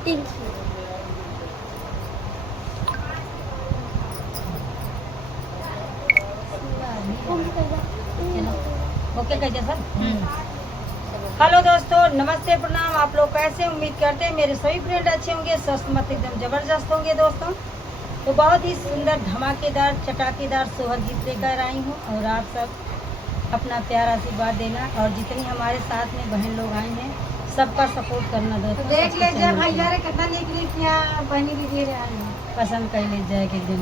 ओके कैसे सर? हेलो दोस्तों, नमस्ते, प्रणाम। आप लोग कैसे? उम्मीद करते हैं मेरे सभी फ्रेंड अच्छे होंगे, स्वस्थ मत एकदम जबरदस्त होंगे दोस्तों। तो बहुत ही सुंदर धमाकेदार चटाकेदार सोहर गीत लेकर आई हूँ और आप सब अपना प्यार आशीर्वाद देना और जितनी हमारे साथ में बहन लोग आई हैं सबका सपोर्ट करना दोस्तों। देख ले जब भैया रे कितना निकली क्या बहनी दीदी रे आई पसंद कर ले जाए कि एकदम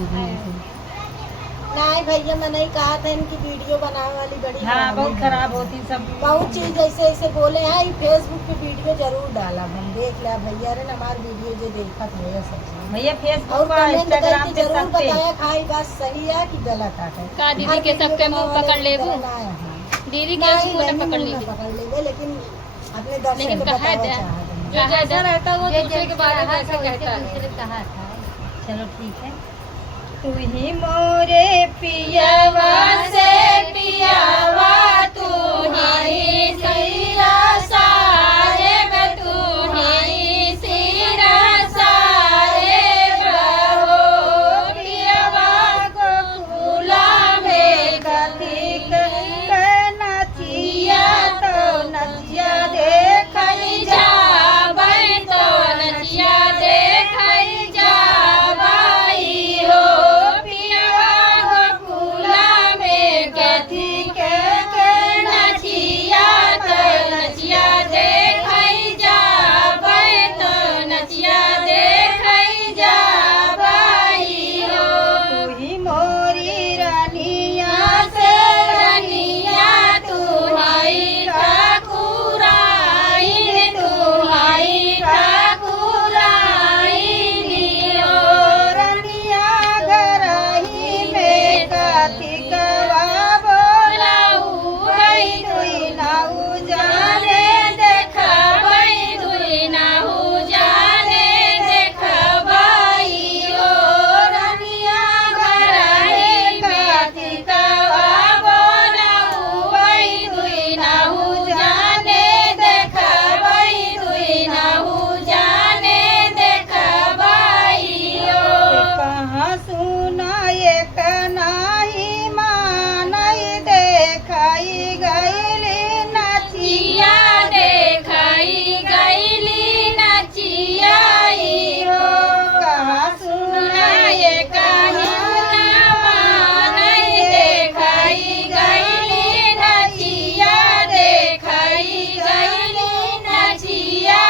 नहीं भैया मैं नहीं कहा था इनकी वीडियो बनाने वाली बड़ी हाँ बहुत खराब होती सब बहुत चीज ऐसे ऐसे बोले हैं। ये फेसबुक पे वीडियो जरूर डाला हम देख लिया भैया रे हमारी वीडियो जो देखा था सब भैया फेसबुक और पर कमेंट इंस्टाग्राम पे जरूर सब पे बताया खाई बात सही है कि गलत है का दीदी के सबके मुंह पकड़ लेबू दीदी के मुंह न पकड़ लेबे लेकिन अपने दर्शक लेकिन को कहा बताना है चाहते हैं। जो जैसा रहता है वो दूसरे के बारे में वैसा कहता है। कहा था। चलो ठीक है। तू ही मोरे पियावा से पियावा तू ही सिरा साहेब तू ही सिरा साहेब हो पियावा को फूला में कथिक नचिया तो नचिया देखई जाबई तो नचिया देखई जाबई हो पियावा को फूला में कथिक नचिया तो नचिया देखई जाबई तो नचिया देखई जाबई हो तू ही मोरी रानिया से रानिया तू हाई ठाकुराई तू हाई ठाकुराई हो रानिया घरही में कथी कवा बोलाऊ गई दुई नाऊ जाने देखबई दुई नाऊ जाने देखबई हो रानिया घरही कथी कवा बोलाऊ गई दुई नाऊ जाने देखबई दुई नाऊ जाने देखबई हो कहाँ सुनाए कनाही मानई देखई गईली नचिया देखई गईली नचिया हो कहाँ सुनाए कहीं मानई देखई गईली नचिया देखई गईली नचिया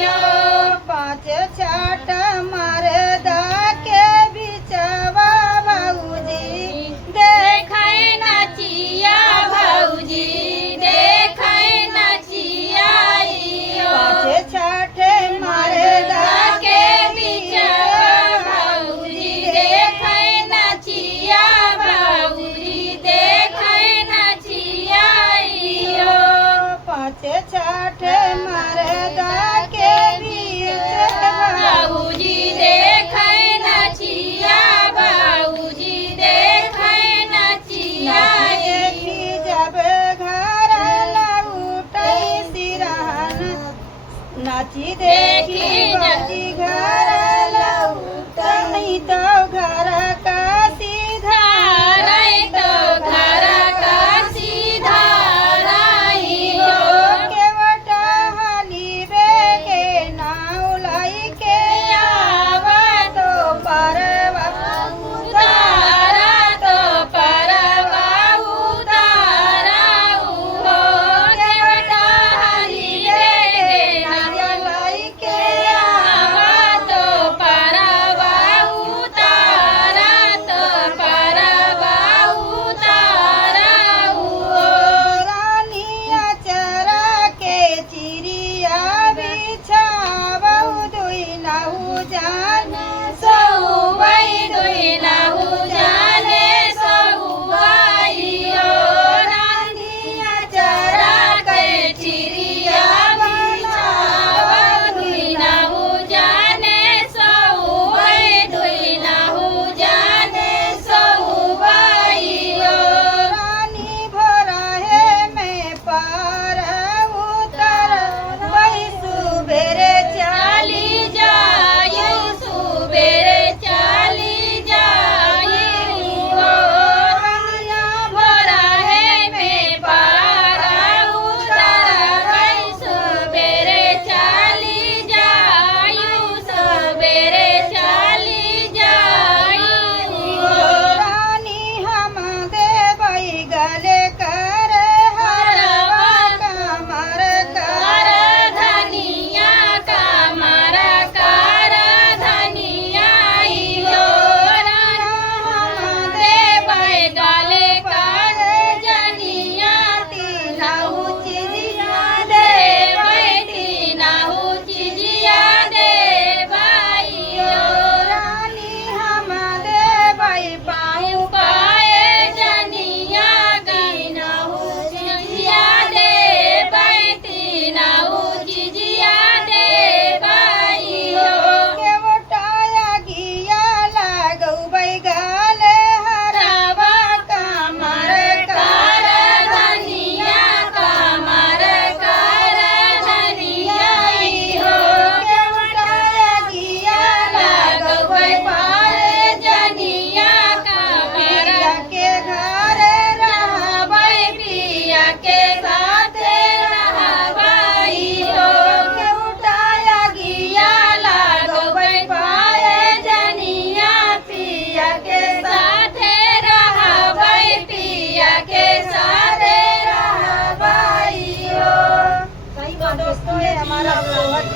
हो पाँच छाट मरदा के बिचवा भौजी देखई नचिया भौजी देखई नचिया पाँच छाट मरदा के बिचवा भौजी देखई नचिया भौजी देखई नचिया पाँच छाट मरदा के बिचवा भौजी देखई नचिया भौजी देखई नचिया जब घर लौटई सिरहन नाची देखी नाची घर लौटई तो घर का सीधा रही तो घर का सीधा रही हो केवटा हली बेगे नाव लाई के आवा तो परवा उतारा तो परवा उतारा हो केवटा हली बेगे नाव लाई के आवा तो परवा उतारा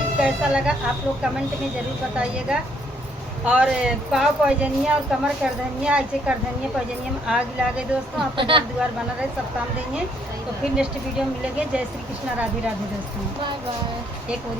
चीज़ कैसा लगा आप लोग कमेंट में ज़रूर बताइएगा। और पाव पैजनिया और कमर करधनिया ऐसे करधनिया पैजनिया में आग लागे दोस्तों। आपका घर द्वार बना रहे, सब काम देंगे। तो फिर नेक्स्ट वीडियो में मिलेंगे। जय श्री कृष्णा, राधे राधे दोस्तों। Bye bye. एक और